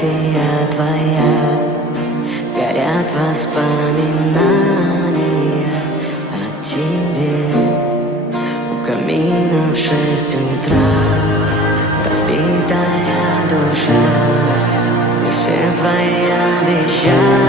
фотография твоя, горят воспоминания о тебе. У камина в 6 утра разбитая душа, и все твои обещания